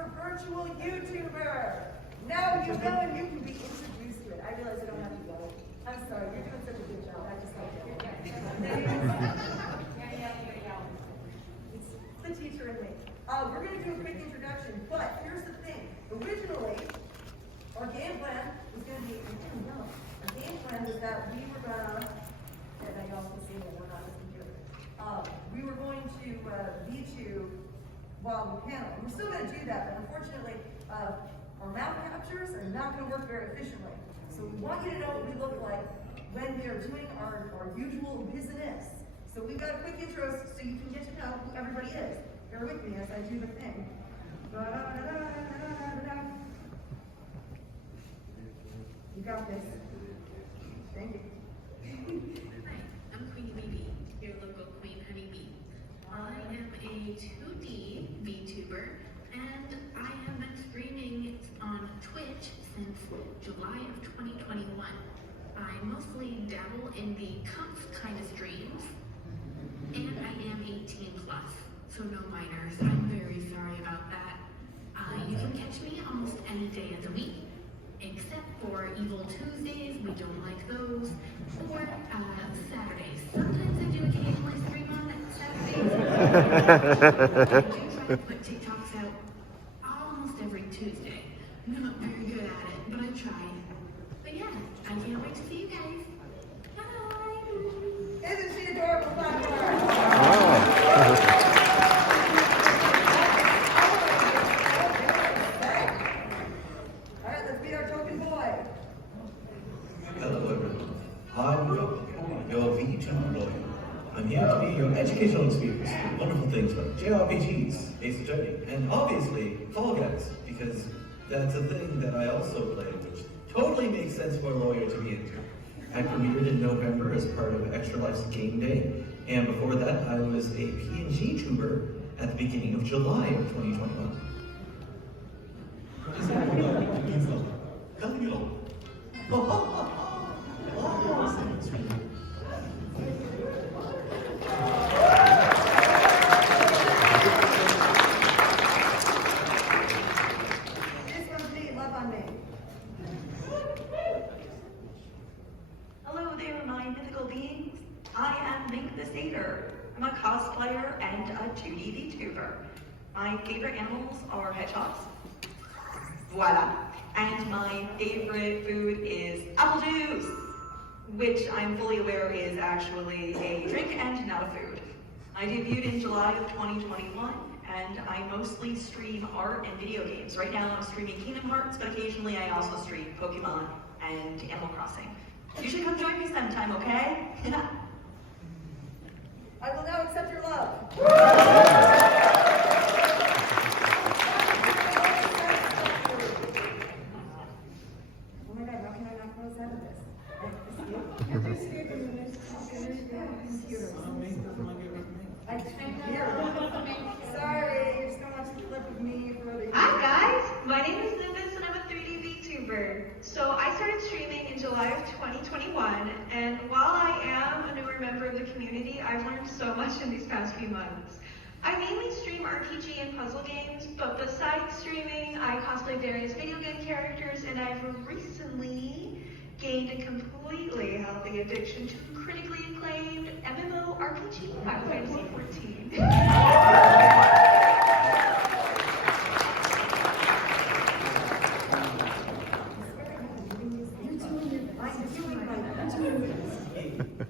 for virtual YouTuber. Now you know and you can be introduced to it. I realize I don't have to go. I'm sorry, you're doing such a good job. I just love you. It's the teacher in me. We're going to do a quick introduction, but here's the thing. Originally, our game plan was going to be, our game plan was that we were going to, and I also see that we're not a computer. We were going to VTube while we panel. We're still going to do that, but unfortunately, our map captures are not going to work very efficiently. So we want you to know what we look like when we are doing our usual business. So we've got a quick intro so you can get to know who everybody is. Bear with me as I do the thing. You got this. Thank you. Hi, I'm QueenieBebee, your local queen honeybee. I am a 2D VTuber, and I have been streaming on Twitch since July of 2021. I mostly dabble in the comf kind of streams, and I am 18 plus, so no minors. I'm very sorry about that. You can catch me almost any day of the week, except for Evil Tuesdays, we don't like those, or Saturdays. Sometimes I do occasionally stream on Saturdays. I do try to put TikToks out almost every Tuesday. I'm not very good at it, but I try. But yeah, I can't wait to see you guys. Bye! Isn't she adorable, platform? All right, let's meet our token boy. Hello everyone, I'm GoggleCandy, your VTuber lawyer. I'm here to be your educational experience with wonderful things like JRPGs, Ace Attorney, and obviously Fall Guys, because that's a thing that I also play, which totally makes sense for a lawyer to be into. I premiered in November as part of Extra Life's Game Day, and before that I was a PNG tuber at the beginning of July of 2021. Hello there, my mythical beings. I am MinkTheSatyr. I'm a cosplayer and a 2D VTuber. My favorite animals are hedgehogs. Voila. And my favorite food is apple juice, which I'm fully aware is actually a drink and not a food. I debuted in July of 2021, and I mostly stream art and video games. Right now I'm streaming Kingdom Hearts, but occasionally I also stream Pokemon and Animal Crossing. You should come join me sometime, okay? I will now accept your love. Oh my God, how can I not close out of this? I can't hear. Sorry, you're just gonna have to flip with me for the. Hi guys, my name is Nimbus and I'm a 3D VTuber. So I started streaming in July of 2021, and while I am a newer member of the community, I've learned so much in these past few months. I mainly stream RPG and puzzle games, but besides streaming, I cosplay various video game characters, and I've recently gained a completely healthy addiction to critically acclaimed MMORPG Final Fantasy 14.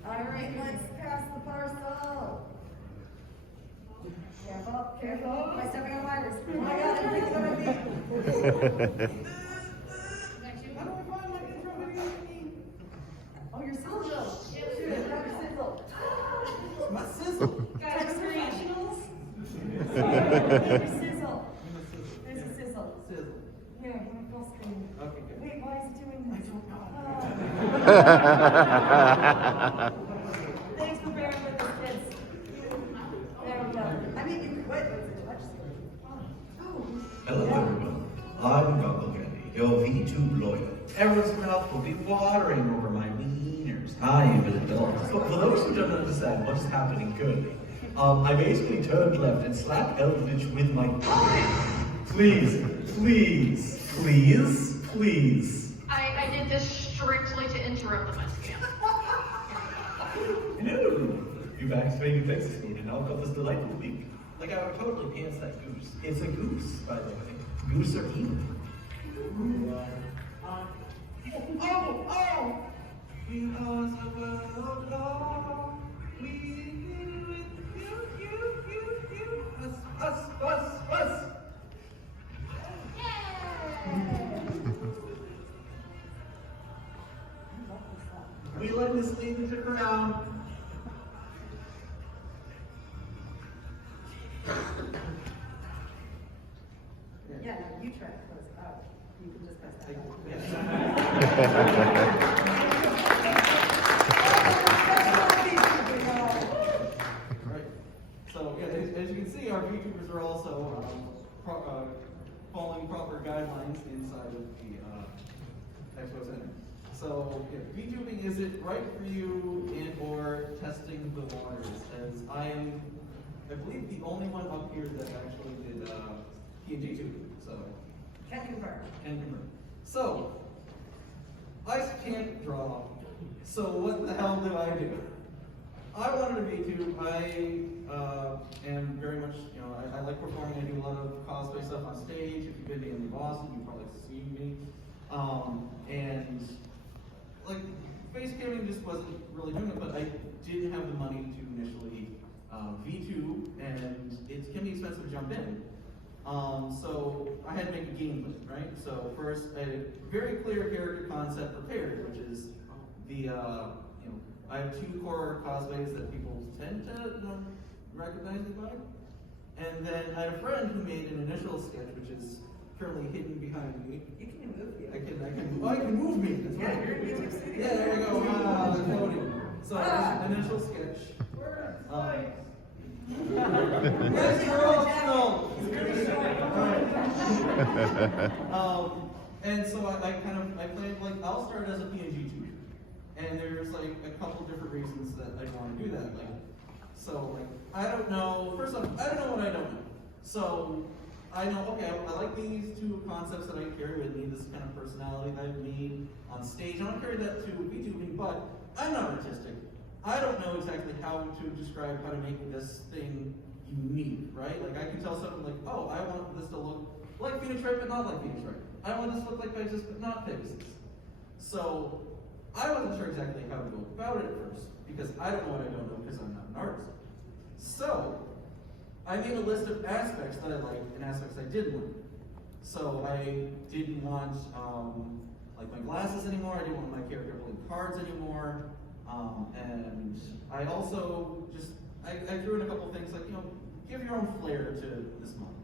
Alright, let's pass the parcel. Careful, careful. Am I stepping on ladders? Oh my God, I'm thinking about me. How do I find my intro video? Oh, your sizzle. Shoot, grab your sizzle. My sizzle. Guys, we're professionals. Your sizzle. There's a sizzle. Sizzle. Here, I'm gonna full screen. Okay, good. Wait, why is it doing this? Thanks for bearing with us, kids. There we go. I mean, you could wait. Oh. Hello everyone, I'm GoggleCandy, your VTube lawyer. Everyone's mouth will be watering over my wieners. I am an adult. But for those who don't understand what is happening currently, I basically turned left and slapped Eldritch with my Please, please, please, please. I did this strictly to interrupt the webcam. Hello. You've activated Texas and now got this delightful week. Like I would totally pants that goose. It's a goose, by the way. Goose are evil. Oh! We lost the world long. We do it. You. Us. We let this lead to the ground. Yeah, no, you try to close it out. You can just press that. Right. So yeah, as you can see, our VTubers are also following proper guidelines inside of the Expo Center. So yeah, VTubing, is it right for you and or testing the waters? As I am, I believe, the only one up here that actually did PNG tubing. So Can confirm. and convert. So I can't draw. So what the hell do I do? I wanted to VTube. I am very much, I like performing. I do a lot of cosplay stuff on stage. If you've been to in Boston, you've probably seen me. And like face camming just wasn't really doing it, but I didn't have the money to initially VTube, and it can be expensive to jump in. So I had to make a game with it, right? So first, a very clear character concept prepared, which is the I have two core cosplays that people tend to recognize me by. And then I had a friend who made an initial sketch, which is currently hidden behind me. You can move you. I can move me. That's Yeah, right. you're in YouTube studio. Yeah, there you go. Coding. So initial sketch. Yes, you're all and so I played like I'll start as a PNG tuber, and there's like a couple different reasons that I want to do that. I don't know. First off, I don't know what I don't know. So I know, okay, I like these two concepts that I carry with me, this kind of personality that I've made on stage. I want to carry that to VTubing, but I'm not artistic. I don't know exactly how to describe how to make this thing unique, right? Like I can tell someone like, oh, I want this to look like Phoenix Wright, but not like Phoenix Wright. I want this to look like Pegasus, but not Pegasus. So I wasn't sure exactly how to go about it at first, because I don't know what I don't know, because I'm not an artist. So I made a list of aspects that I liked and aspects I didn't like. So I didn't want like my glasses anymore. I didn't want my character holding cards anymore. And I also I threw in a couple things like, give your own flair to this model.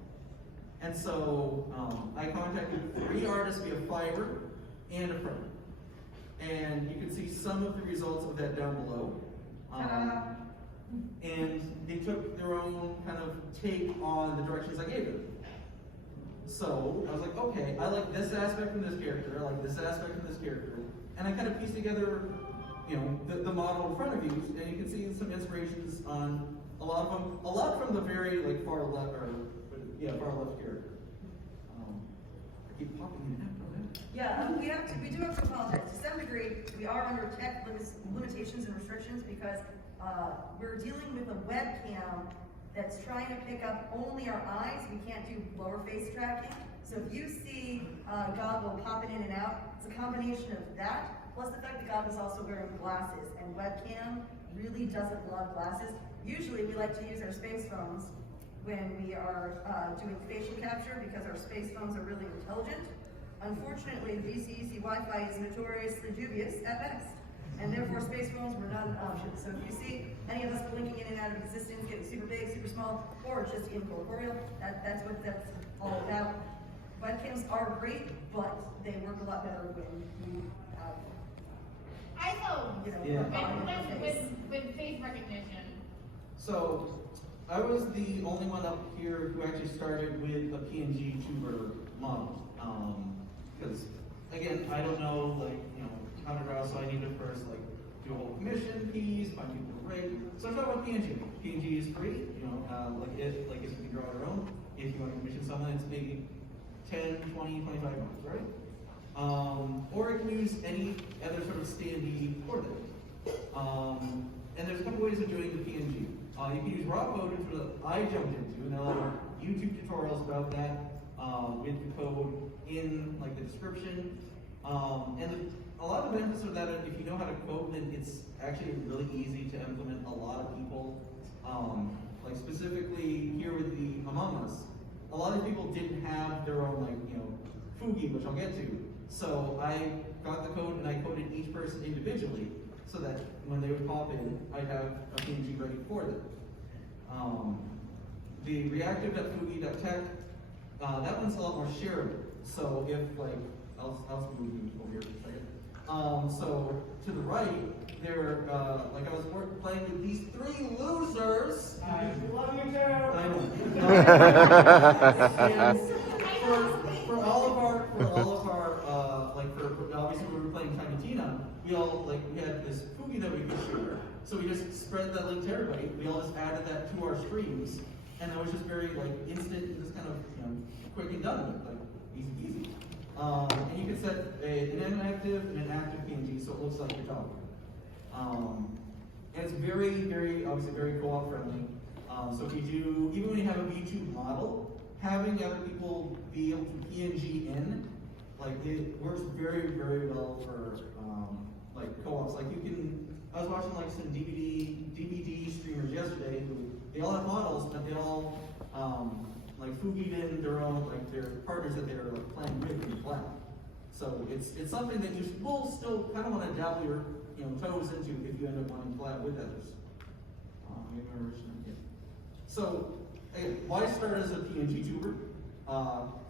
And so I contacted 3 artists via Fiverr and a friend. And you can see some of the results of that down below. And they took their own kind of take on the directions I gave them. So I was like, okay, I like this aspect from this character, I like this aspect from this character, and I kind of pieced together, the model in front of you, and you can see some inspirations on a lot from the very far left, far left character. I keep popping in and out. Yeah, we do have to apologize. To some degree, we are under tech limitations and restrictions because we're dealing with a webcam that's trying to pick up only our eyes. We can't do lower face tracking. So if you see Goggle popping in and out, it's a combination of that, plus the fact that Goggle's also wearing glasses, and webcam really doesn't love glasses. Usually we like to use our space phones when we are doing facial capture because our space phones are really intelligent. Unfortunately, VCEC Wi-Fi is notoriously dubious at best, and therefore space phones were not an option. So if you see any of us blinking in and out of existence, getting super big, super small, or just incorporeal, that's what that's all about. Webcams are great, but they work a lot better when you have, with face recognition. So I was the only one up here who actually started with a PNG tuber model. Because again, I don't know how to draw, so I need to first do a whole commission piece, find people to rate. So I started with PNG. PNG is free, if you can draw your own. if you want to commission someone, it's maybe 10, 20, 25 bucks, right? Or you can use any other sort of standee for that. And there's a couple ways of doing the PNG. You can use raw code, which I jumped into, and there are YouTube tutorials about that with the code in like the description. And a lot of the benefits of that, if you know how to code, then it's actually really easy to implement a lot of people. Like specifically here with the Among Us, a lot of people didn't have their own Fugi, which I'll get to. So I got the code and I coded each person individually, so that when they would pop in, I'd have a PNG ready for them. The reactive.fugi.tech, that one's a lot more shareable. So if I'll move you over here for a second. So to the right, there, I was playing with these 3 losers. I love you, too. I know. And for all of our, obviously we were playing Tiny Tina, we had this Fugi that we could share. So we just spread that link to everybody. We all just added that to our streams, and that was just very instant and just kind of quick and done, easy. And you can set an inactive and an active PNG, so it looks like you're talking. And it's obviously very co-op friendly. So if you do, even when you have a VTube model, having other people be able to PNG in, it works very, very well for co-ops. I was watching some DVD streamers yesterday who they all have models, but they all Fugied in their own their partners that they're playing with in the cloud. So it's something that you will still kind of want to dabble your toes into if you end up wanting to collab with others. So again, why start as a PNG tuber?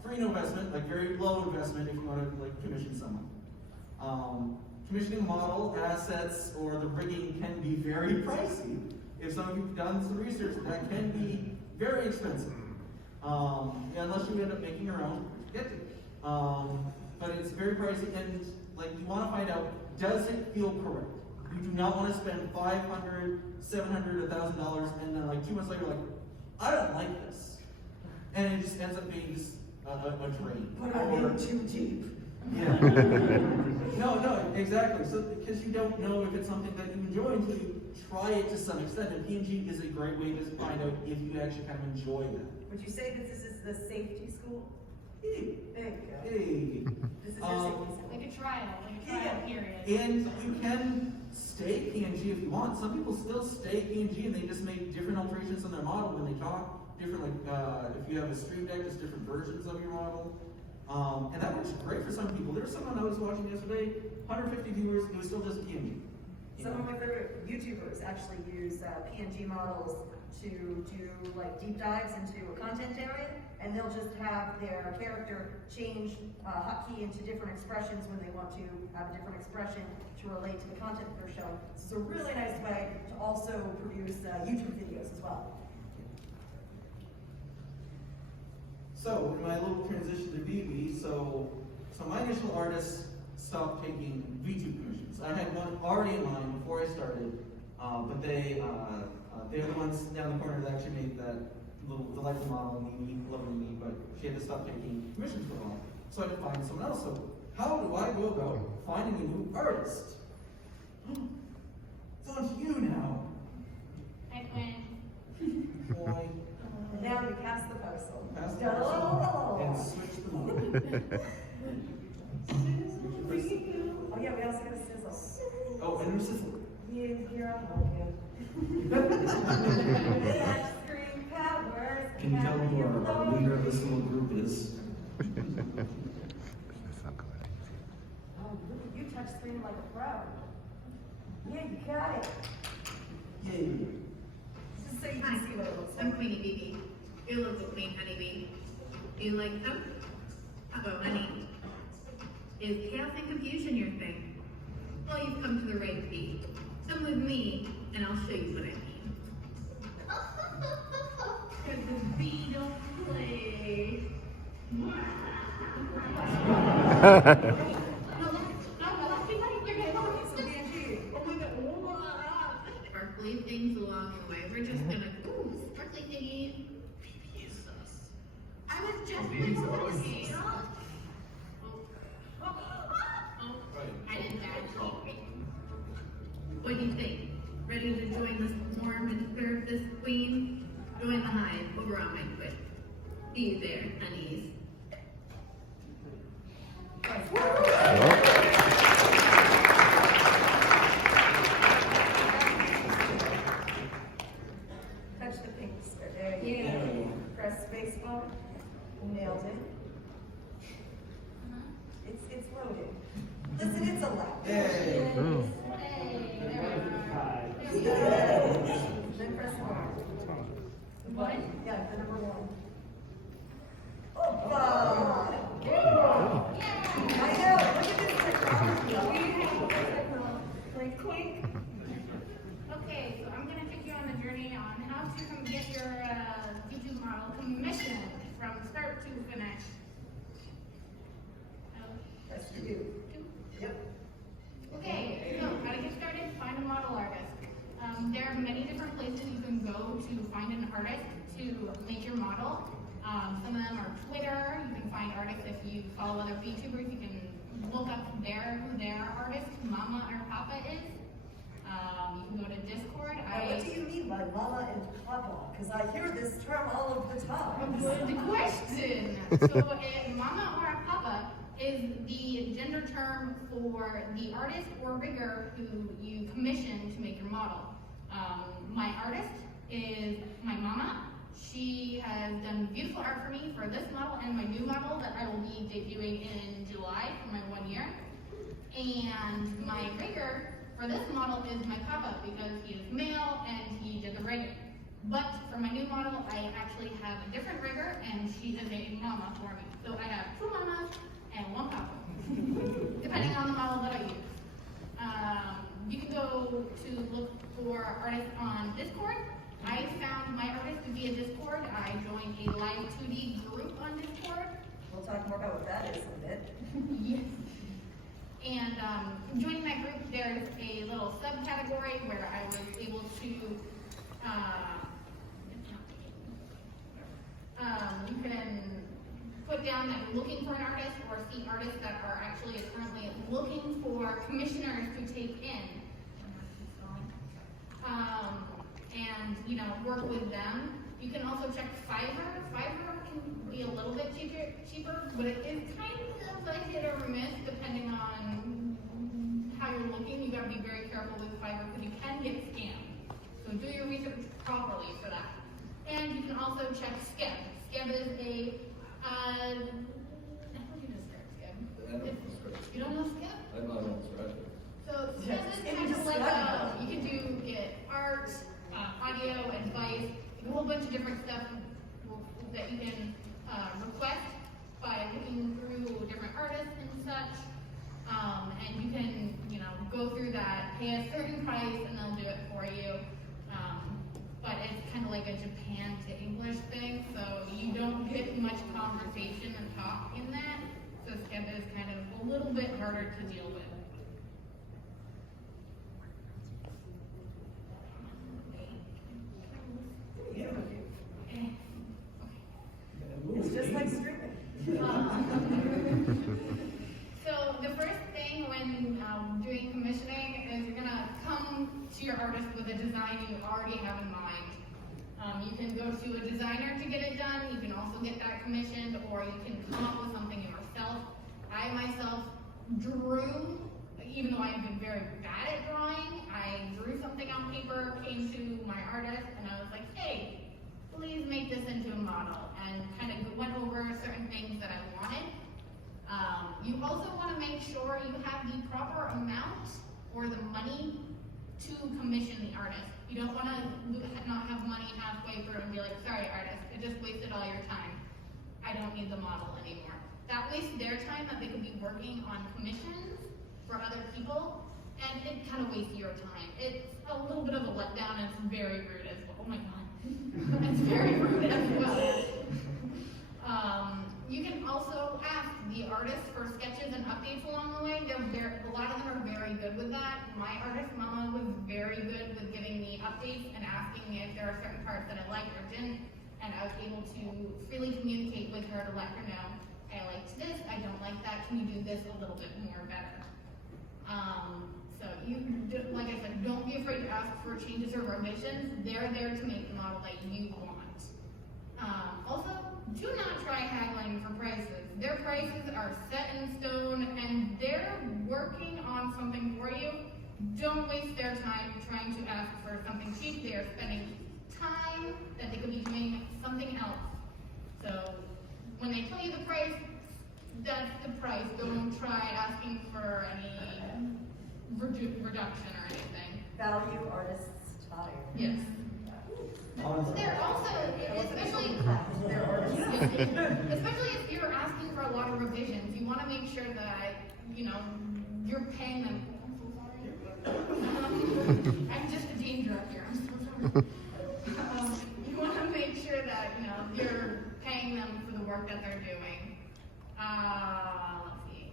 Free no investment, very low investment if you want to commission someone. Commissioning a model, assets, or the rigging can be very pricey. If some of you've done some research, that can be very expensive. Unless you end up making your own, which you get to. But it's very pricey, and you want to find out, does it feel correct? You do not want to spend $500, $700, $1,000, and then 2 months later, I don't like this, and it just ends up being just a drain. But I'm in too deep. Yeah. No, exactly. So because you don't know if it's something that you enjoy until you try it to some extent, and PNG is a great way to find out if you actually kind of enjoy that. Would you say that this is the safety school? Hey. There you go. Hey. This is your safety school. Like a trial period. And you can stay PNG if you want. Some people still stay PNG and they just make different alterations on their model when they talk. Different, if you have a stream deck, there's different versions of your model. And that works great for some people. There was someone I was watching yesterday, 150 viewers, it was still just PNG. Some of my favorite YouTubers actually use PNG models to do deep dives into a content area, and they'll just have their character change hotkey into different expressions when they want to have a different expression to relate to the content that they're showing. This is a really nice way to also produce YouTube videos as well. So, my little transition to BB, so my initial artists stopped taking VTube commissions. I had one already in mind before I started, but they're the ones down the corner that actually made that little delightful model, Mimi, lovely Mimi, but she had to stop taking commissions for a while. So I had to find someone else. So how do I go about finding a new artist? It's on to you now. Hi, Quinn. Boy. And now you pass the parcel. Pass the parcel and switch the model. Oh yeah, we also got a sizzle. Oh, and there's sizzle. Here, I'll help you. Touch screen powers. Can you tell me who our leader of this little group is? Oh, you touch screen like a pro. Yeah, you got it. Yay. Just so you Hi, can see what it looks I'm like. QueenieBebee, your local queen honeybee. Do you like them? How about honey? Is chaos and confusion your thing? Well, you've come to the right beat. Come with me, and I'll show you what I mean. Cause the bee don't play. No, sparkly things along the way. We're just gonna, ooh, sparkly thingy. Baby is us. I didn't actually. What do you think? Ready to join the swarm and serve this queen? Join the hive over on my Twitch. See you there, honeys. Touch the pink square. There you go. Press spacebar. Nailed it. It's loaded. Listen, it's allowed. Yay. Then press one. One? Yeah, the number one. Oppa! I know, look at this technology. Clink, clink. Okay, so I'm gonna take you on a journey on how to come get your YouTube model commissioned from start to finish. Press two. Yep. Okay, so how to get started, find a model artist. There are many different places you can go to find an artist to make your model. Some of them are Twitter. You can find artists if you follow other VTubers. You can look up who their artist, Mama or Papa is. You can go to Discord. Now, what do you mean by mama and papa? Because I hear this term all of the time. Good question. So a mama or a papa is the gender term for the artist or rigger who you commission to make your model. My artist is my mama. She has done beautiful art for me for this model and my new model that I will be debuting in July for my 1 year. And my rigger for this model is my papa because he is male and he did the rigging. But for my new model, I actually have a different rigger and she is a mama for me. So I have 2 mamas and 1 papa, depending on the model that I use. You can go to look for artists on Discord. I found my artist via Discord. I joined a live 2D group on Discord. We'll talk more about what that is in a bit. Yes. And joining that group, there's a little subcategory where I was able to, you can put down that you're looking for an artist or see artists that are actually currently looking for commissioners to take in. And, you know, work with them. You can also check Fiverr. Fiverr can be a little bit cheaper, but it is kind of a hit or miss depending on how you're looking. You gotta be very careful with Fiverr because you can get scammed. So do your research properly for that. And you can also check Skeb. Skeb is a, how would you describe Skeb? You don't know Skeb? I don't know what's right. So Skeb is kind of like you can get art, audio, advice, a whole bunch of different stuff that you can request by looking through different artists and such. And you can, you know, go through that, pay a certain price, and they'll do it for you. But it's kind of like a Japan to English thing, so you don't get much conversation and talk in that. So Skeb is kind of a little bit harder to deal with. It's just like streaming. So the first thing when doing commissioning is you're gonna come to your artist with a design you already have in mind. You can go to a designer to get it done. You can also get that commissioned, or you can come up with something yourself. I myself drew, even though I have been very bad at drawing, I drew something on paper, came to my artist, and I was like, hey, please make this into a model, and kind of went over certain things that I wanted. You also want to make sure you have the proper amount or the money to commission the artist. You don't want to not have money halfway through and be like, sorry artist, I just wasted all your time. I don't need the model anymore. That wastes their time that they could be working on commissions for other people, and it kind of wastes your time. It's a little bit of a letdown, and it's very rude as well. Oh my god. It's very rude as well. You can also ask the artist for sketches and updates along the way. A lot of them are very good with that. My artist, Mama, was very good with giving me updates and asking me if there are certain parts that I liked or didn't. and I was able to freely communicate with her to let her know, I liked this, I don't like that, can you do this a little bit more better? So like I said, don't be afraid to ask for changes or revisions. They're there to make the model that you want. Also, do not try haggling for prices. Their prices are set in stone and they're working on something for you. Don't waste their time trying to ask for something cheap. They are spending time that they could be doing something else. So when they tell you the price, that's the price. Don't try asking for any reduction or anything. Value artists time. Yes. On- They're also, especially if you're asking for a lot of revisions, you want to make sure that, you're paying them. I'm just a danger up here. I'm so sorry. You want to make sure that, you're paying them for the work that they're doing. Let's see.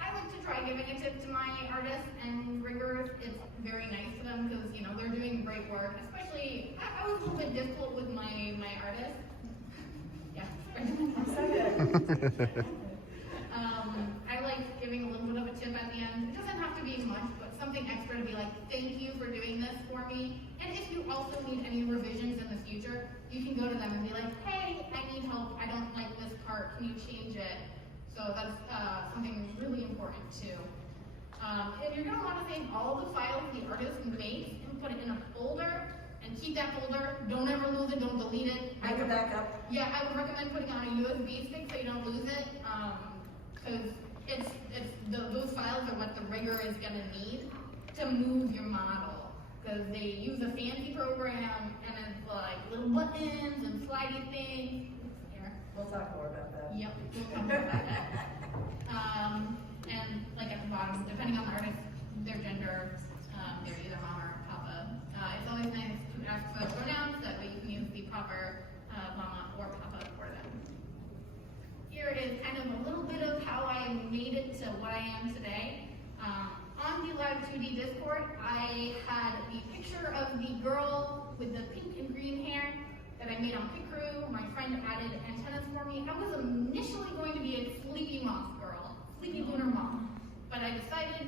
I like to try giving a tip to my artists and riggers. It's very nice to them because, they're doing great work. Especially, I was a little bit difficult with my artists. Yeah. I like giving a little bit of a tip at the end. It doesn't have to be much, but something extra to be like, thank you for doing this for me. And if you also need any revisions in the future, you can go to them and be like, hey, I need help. I don't like this part. Can you change it? So that's something really important too. And you're going to want to save all the files the artist makes and put it in a folder and keep that folder. Don't ever lose it. Don't delete it. Make it back up. Yeah, I would recommend putting it on a USB stick so you don't lose it. Because those files are what the rigger is going to need to move your model. Because they use a fancy program and it's like little buttons and slidey things. Here. We'll talk more about that. Yep, we'll talk about that. And like at the bottom, depending on the artist, their gender, they're either mom or papa. It's always nice to ask for the pronouns, that way you can use the proper mama or papa for them. Here is kind of a little bit of how I made it to what I am today. On the Live 2D Discord, I had the picture of the girl with the pink and green hair that I made on PicCrew. My friend added antennas for me. I was initially going to be a sleepy moth girl, sleepy lunar moth, but I decided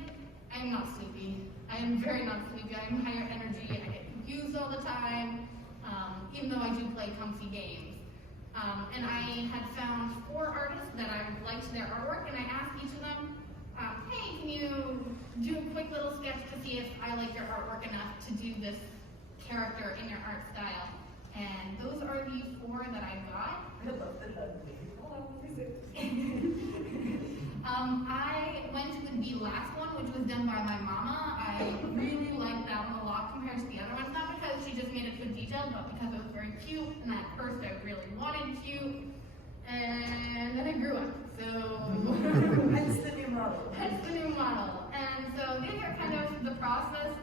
I am not sleepy. I am very not sleepy. I am higher energy. I get confused all the time, even though I do play comfy games. And I had found 4 artists that I liked their artwork, and I asked each of them, hey, can you do a quick little sketch to see if I like your artwork enough to do this character in your art style? And those are the 4 that I got. I love that. I went with the last one, which was done by my mama. I really liked that one a lot compared to the other ones. Not because she just made it so detailed, but because it was very cute. And at first I really wanted cute. And then I grew up, so. Hence the new model. Hence the new model. And so these are kind of the process.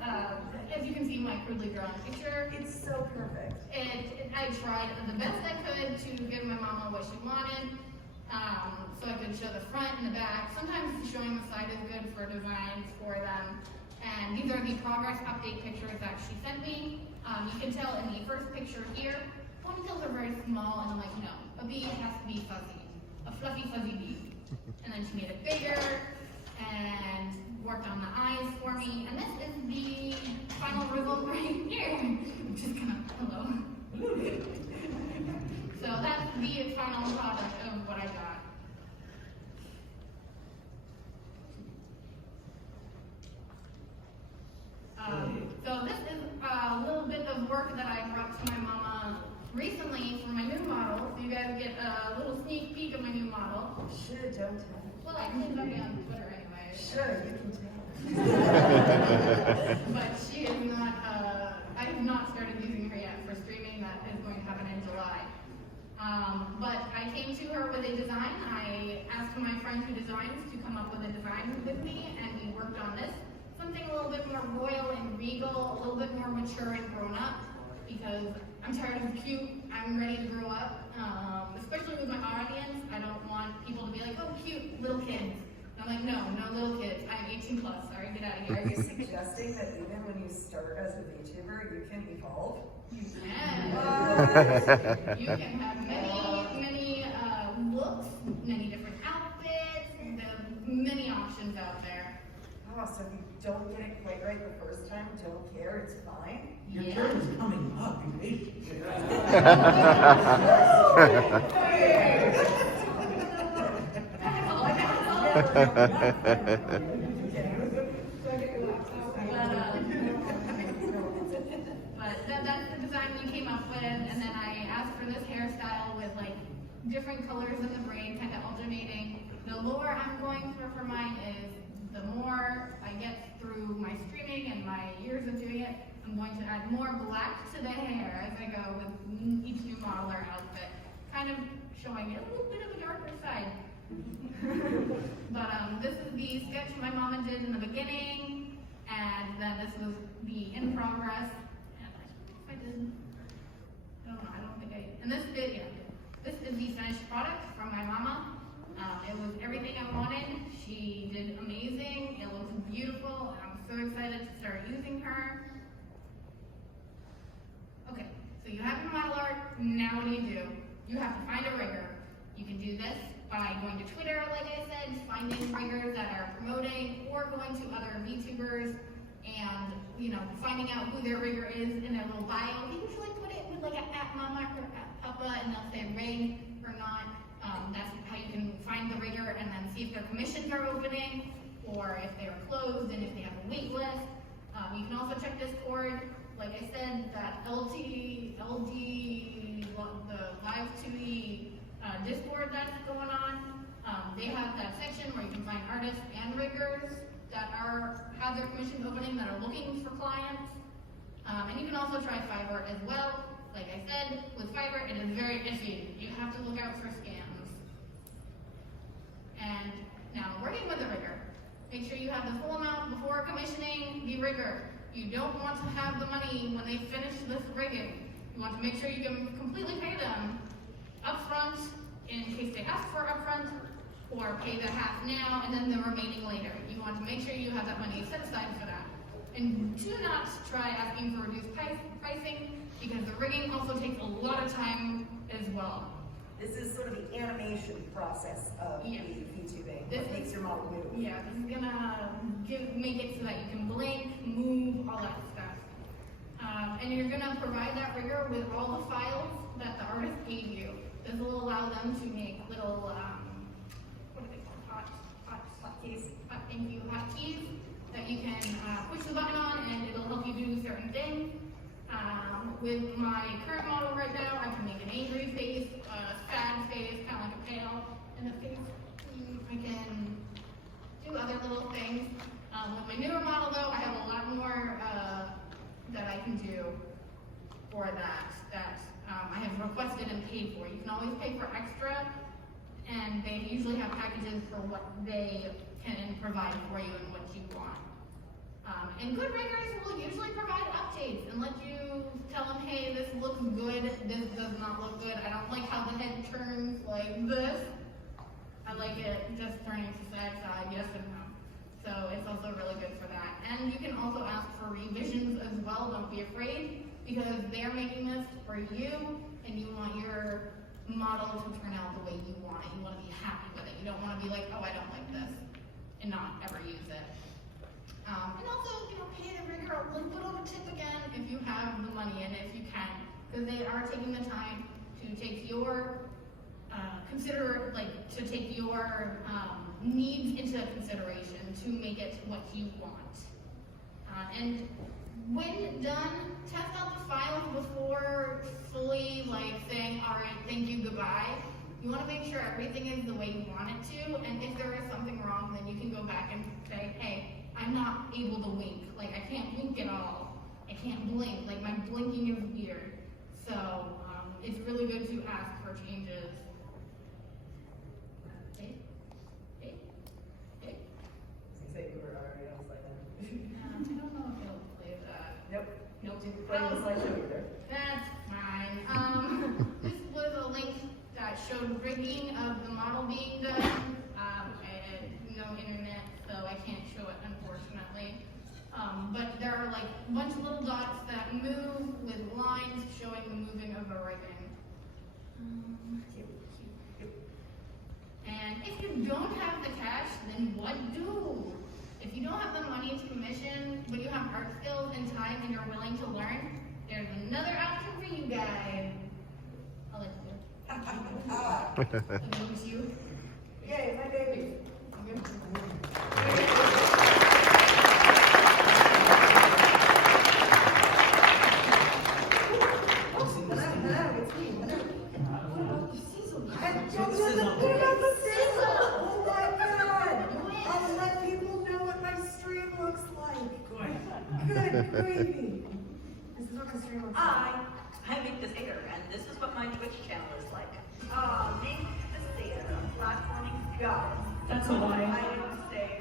As you can see, my crudely drawn picture. It's so perfect. I tried the best I could to give my mama what she wanted, so I could show the front and the back. Sometimes showing the side is good for designs for them. And these are the progress update pictures that she sent me. You can tell in the first picture here, ponytails are very small, and I'm like, no, a bee has to be fuzzy, a fluffy fuzzy bee. And then she made it bigger and worked on the eyes for me. And this is the final result right here, which is kind of hello. So that's the final product of what I got. So this is a little bit of work that I brought to my mama recently for my new model. So you guys get a little sneak peek of my new model. Sure, don't tell. Well, I put it up on Twitter anyway. Sure, you can tell. But she is not, I have not started using her yet for streaming. That is going to happen in July. But I came to her with a design. I asked my friend who designs to come up with a design with me, and we worked on this. Something a little bit more royal and regal, a little bit more mature and grown up, because I'm tired of cute. I'm ready to grow up, especially with my audience. I don't want people to be like, oh, cute little kids. I'm like, no little kids. I'm 18 plus. Sorry, get out of here. Are you suggesting that even when you start as a VTuber, you can evolve? You can. You can have many looks, many different outfits, many options out there. Oh, so if you don't get it quite right the first time, don't care, it's fine. Your turn is coming up. Be patient. But that's the design we came up with, and then I asked for this hairstyle with like different colors in the braid, kind of alternating. The lower I'm going for mine is the more I get through my streaming and my years of doing it, I'm going to add more black to the hair as I go with each new model or outfit, kind of showing a little bit of a darker side. But this is the sketch my mama did in the beginning, and then this was the in progress. And I don't think I. And this is this is the finished product from my mama. It was everything I wanted. She did amazing. It looks beautiful, and I'm so excited to start using her. Okay, so you have your model art. Now what do? You have to find a rigger. You can do this by going to Twitter, like I said, finding riggers that are promoting, or going to other VTubers and finding out who their rigger is in their little bio. They usually put it with like an @mama or @papa, and they'll say rig or not. That's how you can find the rigger and then see if their commissions are opening or if they are closed and if they have a wait list. You can also check Discord. Like I said, that LD, the Live 2E Discord that's going on. They have that section where you can find artists and riggers that have their commissions opening that are looking for clients. And you can also try Fiverr as well. Like I said, with Fiverr, it is very iffy. You have to look out for scams. And now, working with a rigger, make sure you have the full amount before commissioning the rigger. You don't want to have the money when they finish this rigging. You want to make sure you can completely pay them upfront in case they ask for upfront, or pay the half now and then the remaining later. You want to make sure you have that money set aside for that. And do not try asking for reduced pricing, because the rigging also takes a lot of time as well. This is sort of the animation process of the VTubing. This makes your model move. Yeah, this is gonna make it so that you can blink, move, all that stuff. And you're gonna provide that rigger with all the files that the artist gave you. This will allow them to make little, what are they called? Hotkeys that you can push the button on, and it'll help you do certain things. With my current model right now, I can make an angry face, a sad face, kind of like a pale in the face. I can do other little things. With my newer model though, I have a lot more that I can do for that I have requested and paid for. You can always pay for extra, and they usually have packages for what they can provide for you and what you want. And good riggers will usually provide updates and let you tell them, hey, this looks good, this does not look good. I don't like how the head turns like this. I like it just turning to side, yes and no. So it's also really good for that. And you can also ask for revisions as well, don't be afraid, because they're making this for you, and you want your model to turn out the way you want it. You want to be happy with it. You don't want to be like, oh, I don't like this, and not ever use it. And also, pay the rigger a little bit of a tip again if you have the money and if you can, because they are taking the time to take your needs into consideration to make it what you want. And when done, test out the files before fully saying, all right, thank you, goodbye. You want to make sure everything is the way you want it to, and if there is something wrong, then you can go back and say, hey, I'm not able to wink. I can't wink at all. I can't blink. My blinking is weird. So it's really good to ask for changes. Say you were already on slide then. I don't know if it'll play that. Nope. Nope, didn't play the slideshow either. That's fine. This was a link that showed rigging of the model being done. I had no internet, so I can't show it, unfortunately. But there are like a bunch of little dots that move with lines showing the moving of a ribbon. And if you don't have the cash, then what do? If you don't have the money to commission, but you have art skills and time and you're willing to learn, there's another option for you guys. I'll let you do it. It moves you. Yay, my baby. I'm MinkTheSatyr, and this is what my Twitch channel is like. MinkTheSatyr, a platforming goddess. That's a lie. I didn't say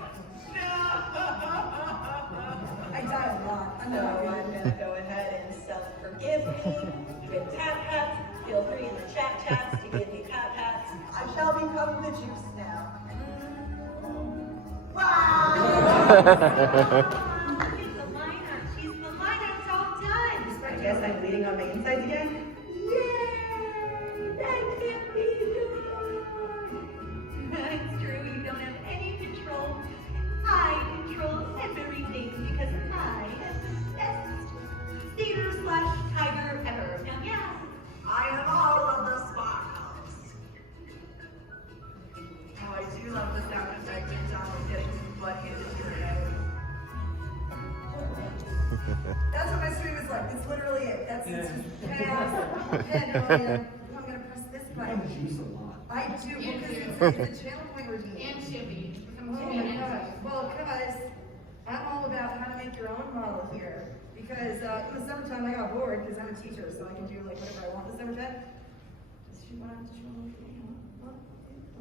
I die a lot. So I'm gonna go ahead and self-forgive me with tap hats. Feel free in the chats to give me tap hats. I shall become the juice now. She's the liner. She's the liner. It's all done. I guess I'm bleeding on my insides again. Yay! That can't be good. It's true. You don't have any control. I control everything because I am the best satyr/tiger ever. Now, yeah, I have all of the sparkles. Oh, I do love the sound effect of Donald getting some blood handed to her head. That's what my stream is like. It's literally it. That's it's just chaos. Pandemonium. I'm gonna press this button. Juice a lot. I do because it's a channel point routine. And Chippy. Oh my gosh. Well, guys, I'm all about how to make your own model here. Because in the summertime I got bored because I'm a teacher, so I can do like whatever I want in the summertime. Does she want to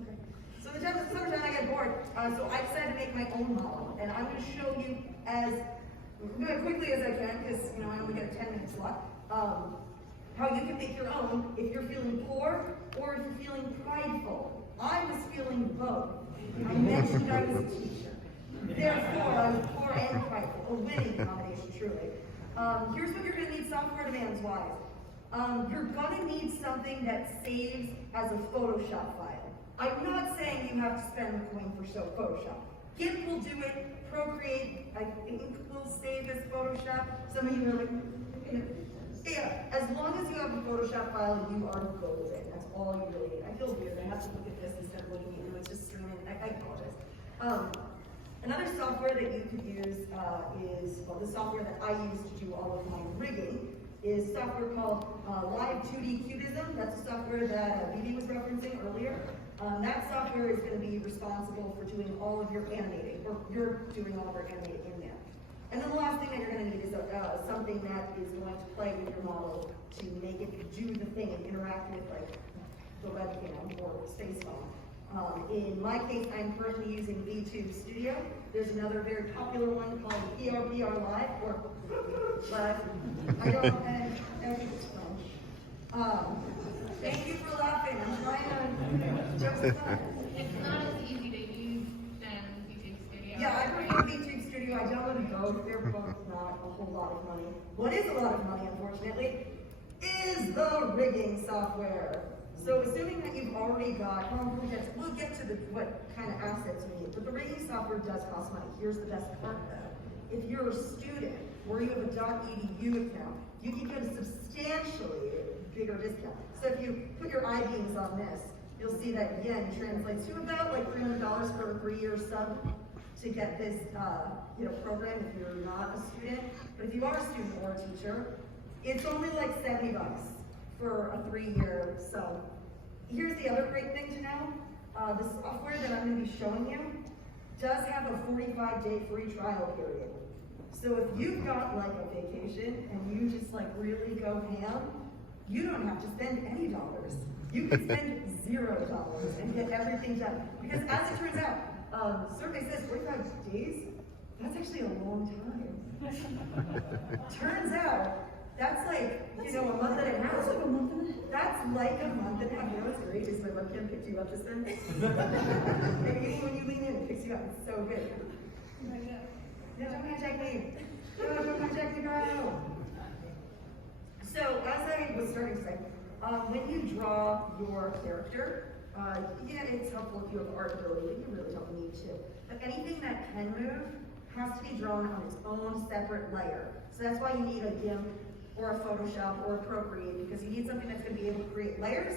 Okay. So in the summertime I get bored, so I decided to make my own model. And I'm going to show you as quickly as I can, because I only got a 10-minute slot, how you can make your own if you're feeling poor or if you're feeling prideful. I was feeling both. I mentioned I was a teacher. Therefore, I was poor and prideful. A winning combination, truly. Here's what you're going to need software demands-wise. You're going to need something that saves as a Photoshop file. I'm not saying you have to spend a coin for Photoshop. GIMP will do it. Procreate, I think, will save as Photoshop. Some of you are like, yeah, as long as you have a Photoshop file, you are golden. That's all you really need. I feel weird. I have to look at this instead of looking at you. It's just streaming. I apologize. Another software that you could use the software that I use to do all of my rigging is software called Live 2D Cubism. That's a software that BB was referencing earlier. That software is going to be responsible for doing all of your animating, or you're doing all of your animating in there. And then the last thing that you're going to need is something that is going to play with your model to make it do the thing and interact with like the webcam or spacephone. In my case, I'm currently using VTube Studio. There's another very popular one called PRPR Live, but I don't, and it's fun. Thank you for laughing. I'm trying to jokes aside. It's not as easy to use than VTube Studio. Yeah, I prefer VTube Studio. I downloaded both. They're both not a whole lot of money. What is a lot of money, unfortunately, is the rigging software. So assuming that you've already got, we'll get to what kind of assets you need, but the rigging software does cost money. Here's the best part though. If you're a student or you have a .edu account, you can get a substantially bigger discount. So if you put your I-beams on this, you'll see that yen translates to about like $300 for a 3-year sub to get this program if you're not a student. But if you are a student or a teacher, it's only like $70 for a 3-year sub. Here's the other great thing to know. The software that I'm going to be showing you does have a 45-day free trial period. So if you've got like a vacation and you just like really go ham, you don't have to spend any dollars. You can spend $0 and get everything done. Because as it turns out, survey says 45 days, that's actually a long time. Turns out, that's like, a month and a half. That's like a month and a half. That's like a month and a half. You know what's great is my webcam picked you up just then. Maybe when you lean in, it picks you up. It's so good. No, don't contact me. No, don't contact me, bro. So, as I was starting to say, when you draw your character, yeah, it's helpful if you have art ability, but you really don't need to. But anything that can move has to be drawn on its own separate layer. So that's why you need a GIMP or a Photoshop or a Procreate, because you need something that's going to be able to create layers,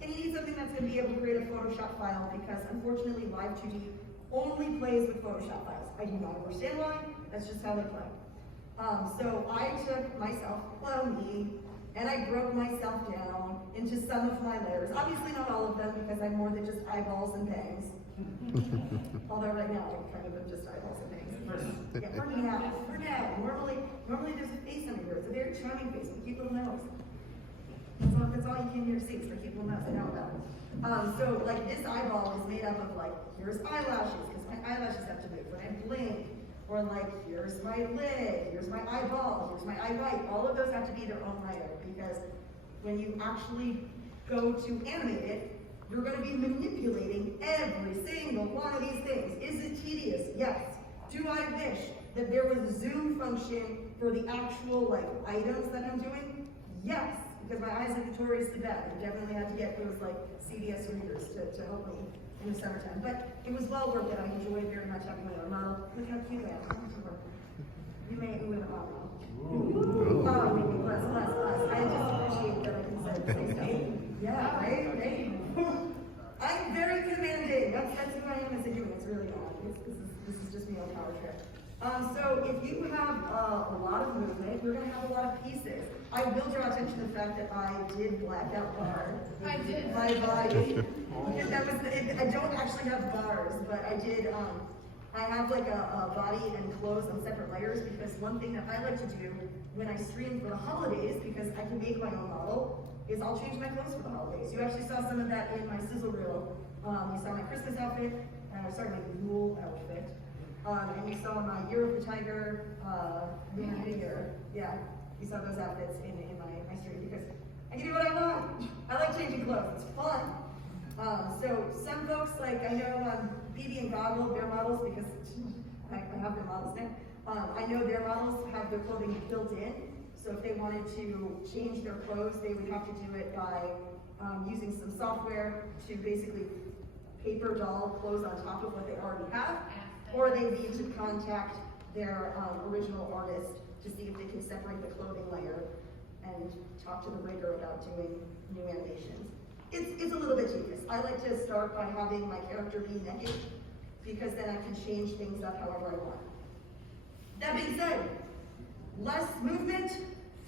and you need something that's going to be able to create a Photoshop file, because unfortunately Live 2D only plays with Photoshop files. I do not understand why, that's just how they play. So I took myself, me, and I broke myself down into some of my layers. Obviously not all of them, because I'm more than just eyeballs and bangs. Although right now I kind of am just eyeballs and bangs. Yeah, for now. Normally there's a face under here. It's a very charming face with a cute little nose. That's all you can hear see, is the cute little nose. I know that. So like this eyeball is made up of like, here's eyelashes, because my eyelashes have to move when I blink. Or like, here's my lid, here's my eyeball, here's my eye white. All of those have to be their own layer, because when you actually go to animate it, you're going to be manipulating every single one of these things. Is it tedious? Yes. Do I wish that there was a zoom function for the actual like items that I'm doing? Yes, because my eyes are notoriously bad. I definitely had to get those like CVS readers to help me in the summertime. But it was well worth it. I enjoyed very much having my own model. Look how cute I am. You may win a model. Bless. I just appreciate that I can say stuff. Yeah, right? I'm very commanding. That's who I am as a human. It's really not. This is just me on power trip. So if you have a lot of movement, you're going to have a lot of pieces. I will draw attention to the fact that I did black out bar. I did. My body. I don't actually have bars, but I did. I have like a body and clothes on separate layers, because one thing that I like to do when I stream for the holidays, because I can make my own model, is I'll change my clothes for the holidays. You actually saw some of that in my sizzle reel. You saw my Christmas outfit, my Yule outfit. And you saw my Year of the Tiger, Lunar New Year. Yeah, you saw those outfits in my stream, because I can do what I want. I like changing clothes, it's fun. So some folks, like I know BB and Goggle, their models, because I have their models now. I know their models have their clothing built in. So if they wanted to change their clothes, they would have to do it by using some software to basically paper doll clothes on top of what they already have. Or they need to contact their original artist to see if they can separate the clothing layer and talk to the rigger about doing new animations. It's a little bit tedious. I like to start by having my character be naked, because then I can change things up however I want. That being said, less movement,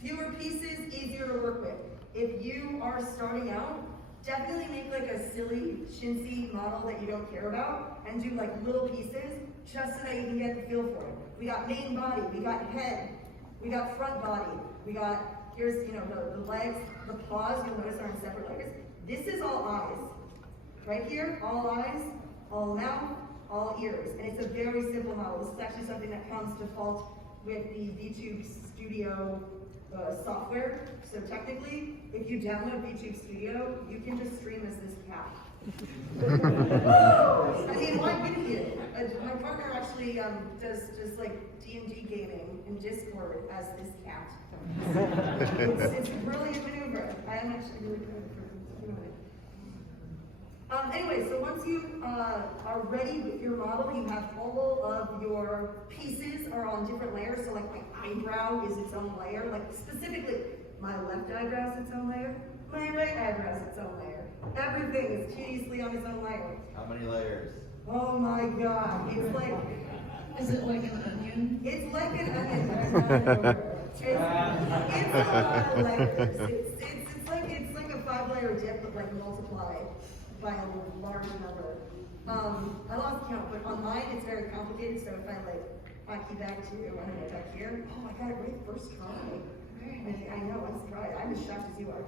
fewer pieces, easier to work with. If you are starting out, definitely make like a silly, chintzy model that you don't care about, and do like little pieces, just so that you can get the feel for it. We got main body, we got head, we got front body, we got, here's, the legs, the paws, you'll notice are in separate layers. This is all eyes. Right here, all eyes, all mouth, all ears. And it's a very simple model. This is actually something that comes default with the VTube Studio software. So technically, if you download VTube Studio, you can just stream as this cat. I mean, why wouldn't you? My partner actually does just like D&D gaming in Discord as this cat. It's a brilliant maneuver. I am actually really proud of doing it. Anyway, so once you are ready with your model, you have all of your pieces are on different layers. So like my eyebrow is its own layer. Like specifically, my left eyebrow is its own layer. My right eyebrow is its own layer. Everything is tediously on its own layer. How many layers? Oh my God, it's like... Is it like an onion? It's like an onion. It's a lot of layers. It's like a 5-layer dip, but like multiplied by a large number. I lost count, but on mine it's very complicated. So if I like hockey back to, I don't know, back here. Oh, I got it right first try. I know, I'm surprised. I'm as shocked as you are.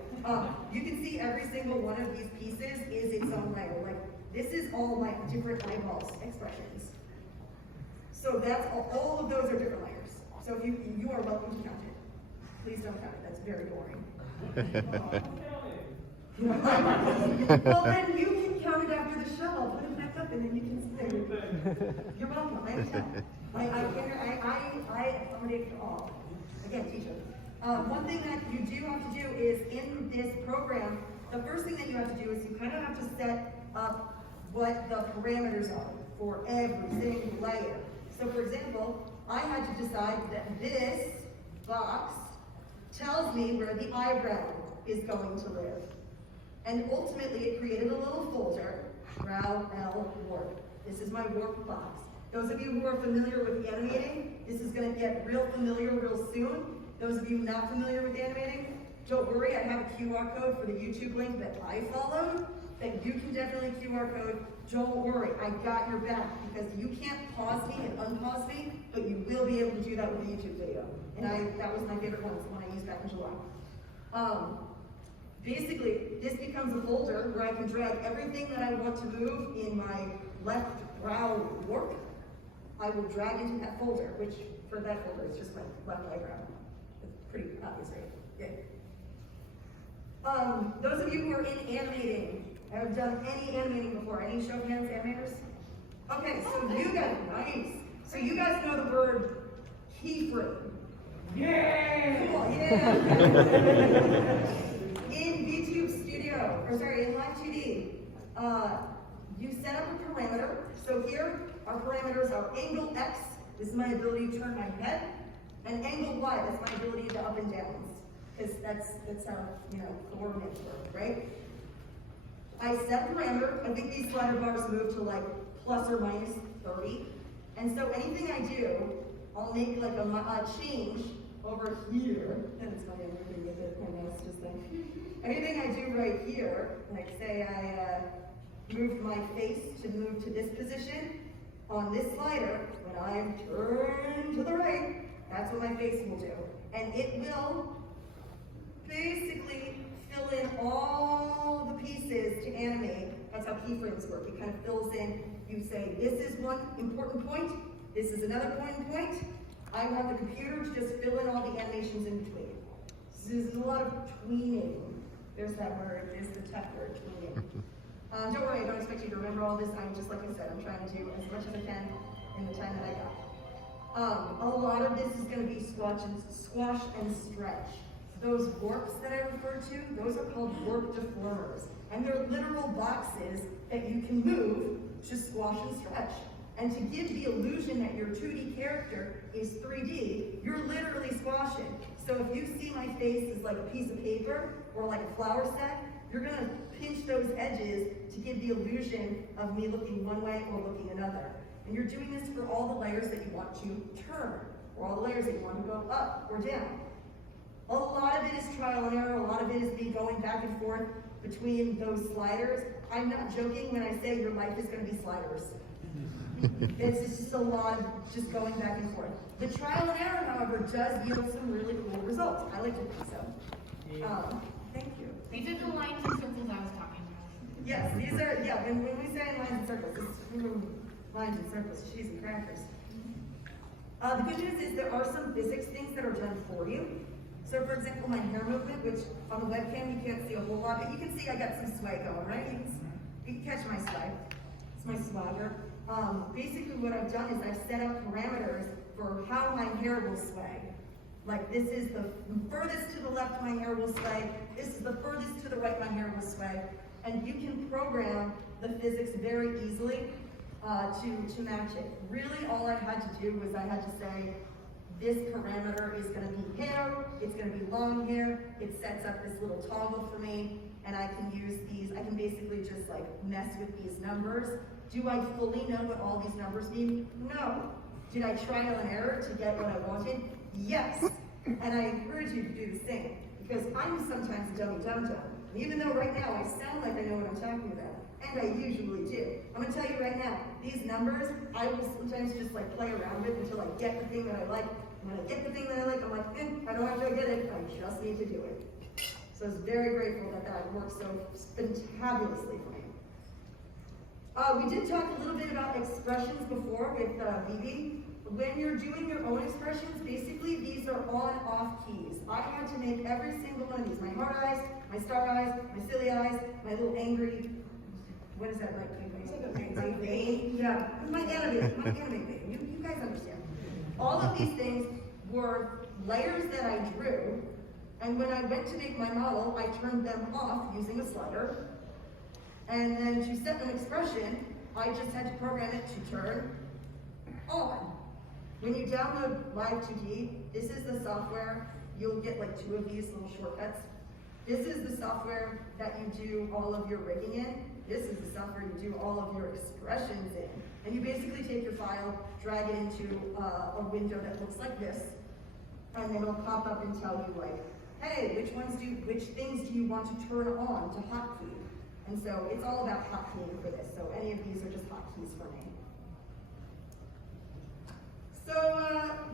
You can see every single one of these pieces is its own layer. Like this is all my different eyeballs expressions. So that's all of those are different layers. So if you are welcome to count it. Please don't count it. That's very boring. Well, then you can count it after the show. I'll put it back up and then you can see it. You're welcome. I understand. I free for all. Again, teacher. One thing that you do have to do is in this program, the first thing that you have to do is you kind of have to set up what the parameters are for every single layer. So for example, I had to decide that this box tells me where the eyebrow is going to live. And ultimately it created a little folder, brow, L, warp. This is my warp box. Those of you who are familiar with animating, this is gonna get real familiar real soon. Those of you not familiar with animating, don't worry, I have a QR code for the YouTube link that I followed that you can definitely QR code. Don't worry, I got your back because you can't pause me and unpause me, but you will be able to do that with a YouTube video. And that was my favorite one, it's the one I used back in July. Basically, this becomes a folder where I can drag everything that I want to move in my left brow warp. I will drag into that folder, which for that folder is just my left eyebrow. It's pretty obvious, right? Yeah. Those of you who are in animating, have done any animating before? Any show of hands animators? Okay, so you guys, nice. So you guys know the word keyframe. Yeah! Cool, yeah! In VTube Studio, or sorry, in Live 2D, you set up a parameter. So here, our parameters are angle X, this is my ability to turn my head, and angle Y, that's my ability to up and downs. Because that's how, coordinates work, right? I set a parameter. I think these slider bars move to like plus or minus 30. And so anything I do, I'll make like a change over here. And it's funny, I'm looking at it, my mouse just like. Anything I do right here, like say I moved my face to move to this position, on this slider, when I turn to the right, that's what my face will do. And it will basically fill in all the pieces to animate. That's how keyframes work. It kind of fills in, you say, this is one important point, this is another important point. I want the computer to just fill in all the animations in between. So there's a lot of tweening. There's that word, there's the tough word, tweening. Don't worry, I don't expect you to remember all this. I'm just, like I said, I'm trying to do as much as I can in the time that I got. A lot of this is going to be squash and stretch. Those warps that I referred to, those are called warp deformers. And they're literal boxes that you can move to squash and stretch. And to give the illusion that your 2D character is 3D, you're literally squashing. So if you see my face as like a piece of paper or like a flower set, you're gonna pinch those edges to give the illusion of me looking one way or looking another. And you're doing this for all the layers that you want to turn, or all the layers that you want to go up or down. A lot of it is trial and error, a lot of it is me going back and forth between those sliders. I'm not joking when I say your life is going to be sliders. It's just a lot of just going back and forth. The trial and error, however, does yield some really cool results. I like to think so. Thank you. These are the lines and circles I was talking about. Yes, these are, yeah, when we say lines and circles, it's lines and circles, cheese and crackers. The good news is there are some physics things that are done for you. So for example, my hair movement, which on the webcam you can't see a whole lot, but you can see I got some sway going, right? You can catch my sway. It's my swagger. Basically what I've done is I've set up parameters for how my hair will sway. Like this is the furthest to the left my hair will sway, this is the furthest to the right my hair will sway. And you can program the physics very easily to match it. Really all I had to do was I had to say, this parameter is going to be hair, it's going to be long hair, it sets up this little toggle for me, and I can use these, I can basically just like mess with these numbers. Do I fully know what all these numbers mean? No. Did I trial and error to get what I wanted? Yes. And I encourage you to do the same, because I'm sometimes a dummy dum-dum. Even though right now I sound like I know what I'm talking about, and I usually do. I'm gonna tell you right now, these numbers, I will sometimes just like play around with until I get the thing that I like. And when I get the thing that I like, I'm like, I don't have to get it, I just need to do it. So I was very grateful that that worked so fantabulously for me. We did talk a little bit about expressions before with BB. When you're doing your own expressions, basically these are on-off keys. I had to make every single one of these. My heart eyes, my star eyes, my silly eyes, my little angry, what is that like? My vein? Yeah, my anime vein. You guys understand. All of these things were layers that I drew, and when I went to make my model, I turned them off using a slider. And then to set an expression, I just had to program it to turn on. When you download Live 2D, this is the software. You'll get like 2 of these little shortcuts. This is the software that you do all of your rigging in. This is the software you do all of your expressions in. And you basically take your file, drag it into a window that looks like this, and then it'll pop up and tell you like, hey, which things do you want to turn on to hotkey? And so it's all about hotkeying for this. So any of these are just hotkeys for me. So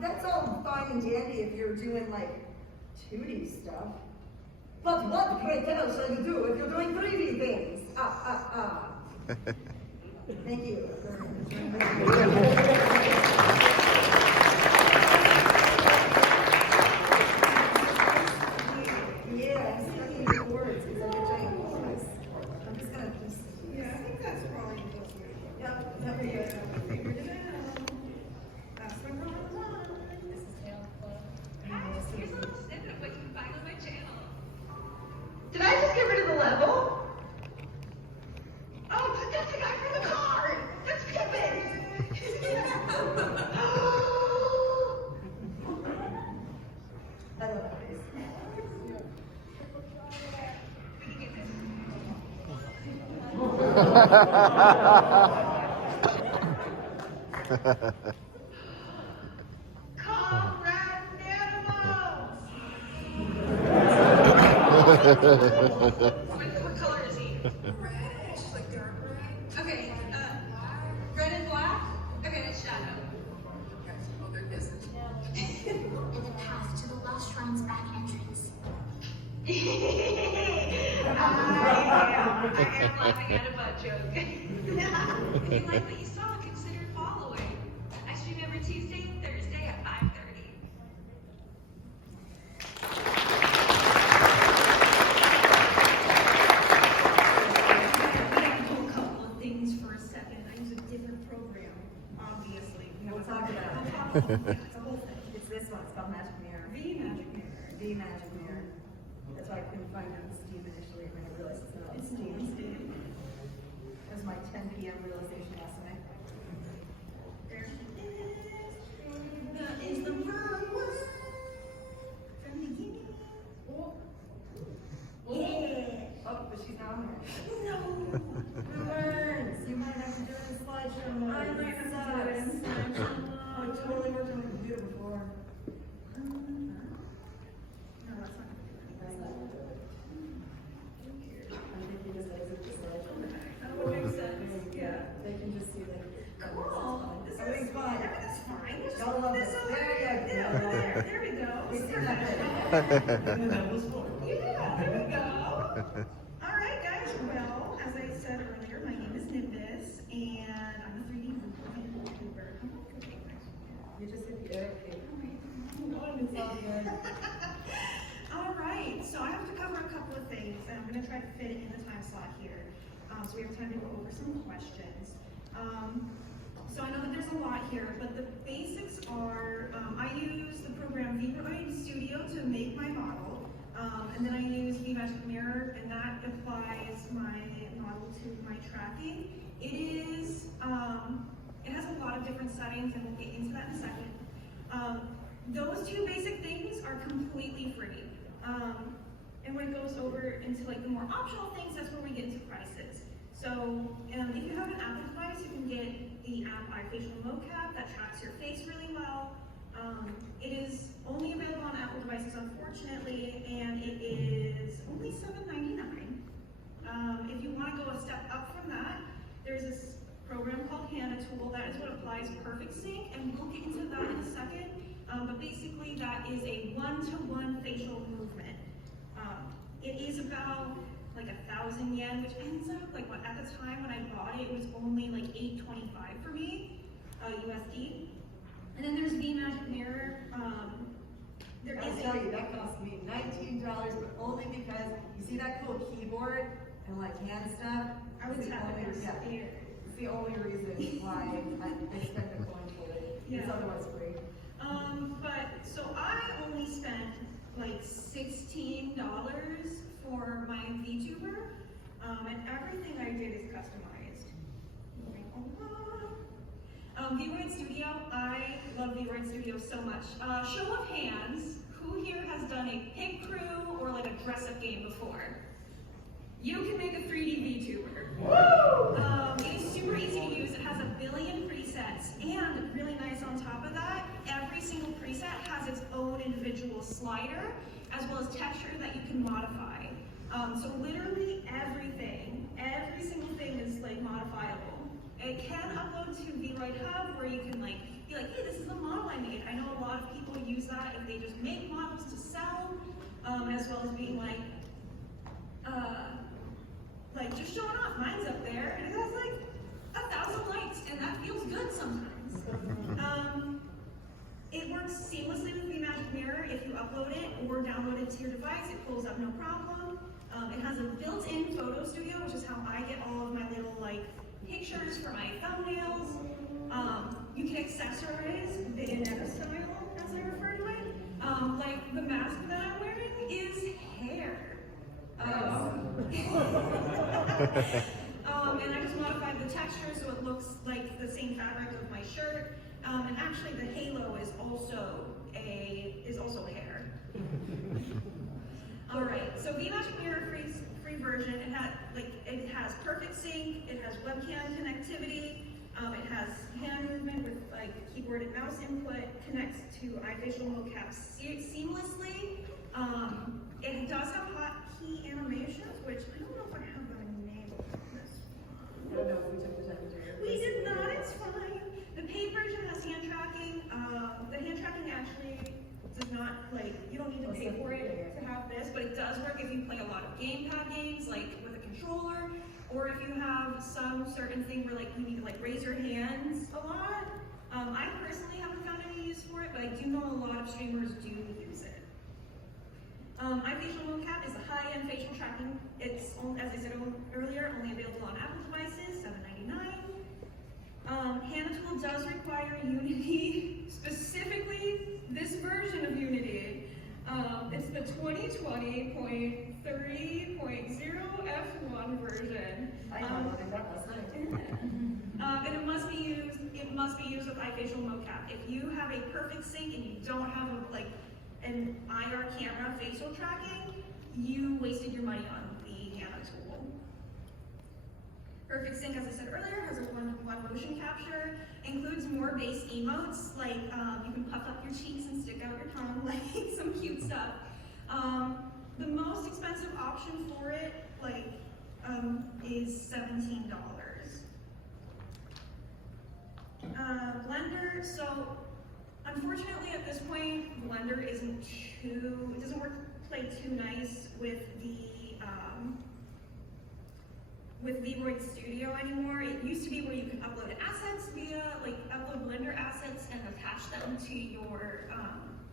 that's all fine and dandy if you're doing like 2D stuff. But what, pray tell, shall you do if you're doing 3D things? Thank you. Yeah, I'm studying the words because I'm a giant voice. I'm just gonna Yeah, I think that's probably close to it. Yep, there we go. Figured it out. That's the wrong This is Tail Club. Guys, here's a little snippet of what you can find on my channel. Did I just get rid of the level? Oh, that's the guy from the car! That's Pippin! I love that face. We can get this. Comrade animals! What color is he? Red. Just like dark red. Okay, red and black? Okay, it's shadow. Oh, there isn't. And the path to the Lost Shrines back entrance. I am laughing at a butt joke. If you like what you saw, consider following. I stream every Tuesday and Thursday at 5:30. We have to do a couple of things for a second. I use a different program, obviously. We'll talk about it. It's a whole thing. It's this one, it's called Magic Mirror. Vmagic. The Magic Mirror. That's why I couldn't find it on Steam initially, and then I realized it's not on It's Steam. on Steam. That was my 10 p.m. realization last night. There she is. That is the first one from the beginning. Oh. Yeah. Oh, but she's not on there. No. Burns! You might have to do it in slideshow mode. I might have to do it in slideshow mode. Oh, it totally worked on the computer before. No, that's not gonna do it. I think you just exit the slideshow. That would make sense. Yeah. They can just see like, Cool. This everything's is fine. Everything's fine. We'll just Y'all move love this it. over. There you go. Yeah, there we go. We see Yeah, that. there we go. All right, guys. Well, as I said earlier, my name is Nimbus, and I'm a 3D vtuber. You just hit the arrow key. It's all good. All right, so I have to cover a couple of things, and I'm going to try to fit it in the time slot here. So we have time to go over some questions. So I know that there's a lot here, but the basics are, I use the program Vtubing Studio to make my model, and then I use Vmagic Mirror, and that applies my model to my tracking. It is, it has a lot of different settings, and we'll get into that in a second. Those two basic things are completely free. And when it goes over into like the more optional things, that's where we get into prices. So if you have an Apple device, you can get the app Imaginablecap that tracks your face really well. It is only available on Apple devices, unfortunately, and it is only $7.99. If you want to go a step up from that, there's this program called HanaTool. That is what applies perfect sync, and we'll get into that in a second. But basically, that is a one-to-one facial movement. It is about like 1,000 yen, which ends up like at the time when I bought it, it was only like $8.25 for me, USD. And then there's Vmagic Mirror. I'll tell you, that cost me $19, but only because you see that cool keyboard and like hand stuff. I would tap it Yeah, it's the only reason why I spent the coin for it. Yeah. It's otherwise free. So I only spent like $16 for my VTuber, and everything I did is customized. VRoid Studio, I love VRoid Studio so much. Show of hands, who here has done a pig crew or like a dress-up game before? You can make a 3D VTuber. Woo! It is super easy to use. It has 1 billion presets, and really nice on top of that, every single preset has its own individual slider, as well as texture that you can modify. So literally everything, every single thing is like modifiable. It can upload to VRoid Hub, where you can like be like, hey, this is the model I made. I know a lot of people use that if they just make models to sell, as well as being like just showing off. Mine's up there, and it has like 1,000 likes, and that feels good sometimes. It works seamlessly with the Magic Mirror. If you upload it or download it to your device, it pulls up no problem. It has a built-in photo studio, which is how I get all of my little like pictures for my thumbnails. You can accessorize Bayonetta style, as I refer to it. Like the mask that I'm wearing is hair. And I just modified the texture so it looks like the same fabric of my shirt. And actually, the halo is also hair. All right, so Magic Mirror free version. It has perfect sync. It has webcam connectivity. It has hand movement with like keyboard and mouse input. Connects to iFacialMocap seamlessly. It does have hotkey animations, which I don't know if I have a name for this one. I don't know if we took the time to do it. We did not, it's fine. The paid version has hand tracking. The hand tracking actually does not, you don't need to pay for it to have this, but it does work if you play a lot of gamepad games, like with a controller, or if you have some certain thing where you need to raise your hands a lot. I personally haven't found any use for it, but I do know a lot of streamers do use it. iFacialMocap is a high-end facial tracking. It's, as I said earlier, only available on Apple devices, $7.99. HanaTool does require Unity, specifically this version of Unity. It's the 2020.30.0F1 version. I downloaded that last night. And it must be used with iFacialMocap. If you have a perfect sync and you don't have an IR camera facial tracking, you wasted your money on the HanaTool. Perfect Sync, as I said earlier, has a one motion capture, includes more base emotes, you can puff up your cheeks and stick out your tongue, some cute stuff. The most expensive option for it, is $17. Blender, so unfortunately at this point, Blender it doesn't play too nice with VRoid Studio anymore. It used to be where you could upload assets via, upload Blender assets and attach them to your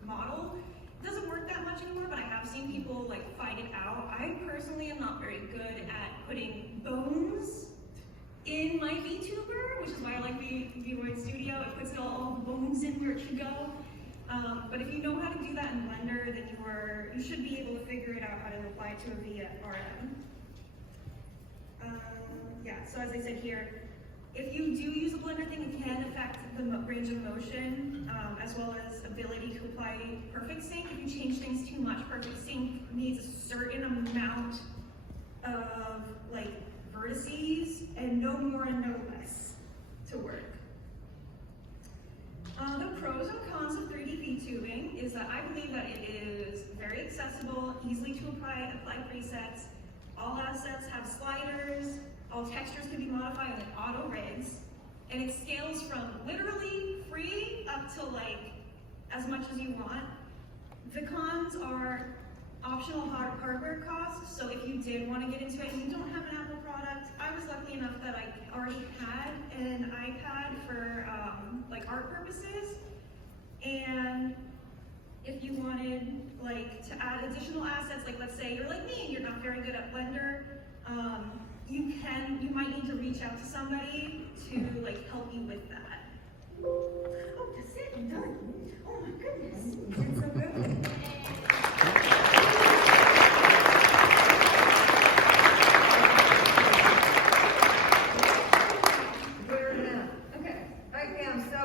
model. It doesn't work that much anymore, but I have seen people fight it out. I personally am not very good at putting bones in my VTuber, which is why I like VRoid Studio. It puts all the bones in where it should go. But if you know how to do that in Blender, then you should be able to figure it out how to apply it to a VRM. So as I said here, if you do use a Blender thing, it can affect the range of motion, as well as ability to apply perfect sync. If you change things too much, perfect sync needs a certain amount of vertices, and no more and no less to work. The pros and cons of 3D VTubing is that I believe that it is very accessible, easily to apply presets. All assets have sliders, all textures can be modified with auto rigs, and it scales from literally free up to as much as you want. The cons are optional hardware costs, so if you did want to get into it and you don't have an Apple product, I was lucky enough that I already had an iPad for art purposes, and if you wanted to add additional assets, let's say you're like me and you're not very good at Blender, you might need to reach out to somebody to help you with that. that's it, I'm done. Oh my goodness, you did so good. Okay. All right, Pam, so,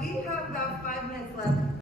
we have about 5 minutes left.